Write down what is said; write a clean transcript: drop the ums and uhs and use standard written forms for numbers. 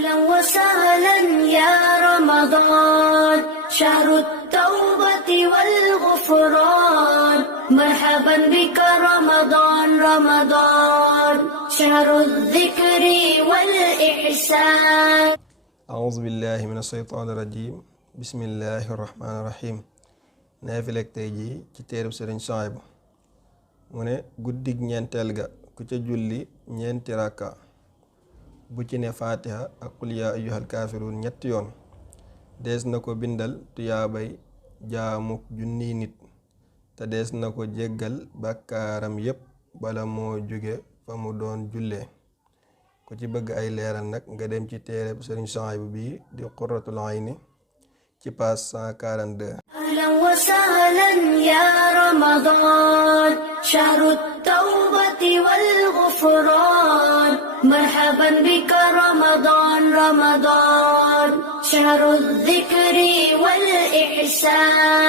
أهلا وسهلا يا رمضان، شهر التوبة والغفران. مرحبا بك رمضان رمضان، شهر الذكر والإحسان. أعوذ بالله من الشيطان الرجيم. بسم الله الرحمن الرحيم. naafila tey jii ci téereb Sëriñ Suhaybu mu ne guddig ñeenteel ga ku ca julli ñeenti rakka bu ci ne faatiha ak qul yaa ayyuhal kaafiruun ñetti yoon dees na ko bindal tuyaabay jaamuk junniy nit te dees na ko jéggal bàkkaaram yépp bala moo jóge fa mu doon jullee. ku ci bëgg ay leeral nag nga dem ci téereb Sëriñ Suhaybu bi di Qurratul Ayni ci page 142. أهلا وسهلا يا رمضان، شهر التوبة والغفران. مرحبا بك رمضان رمضان، شهر الذكر والإحسان.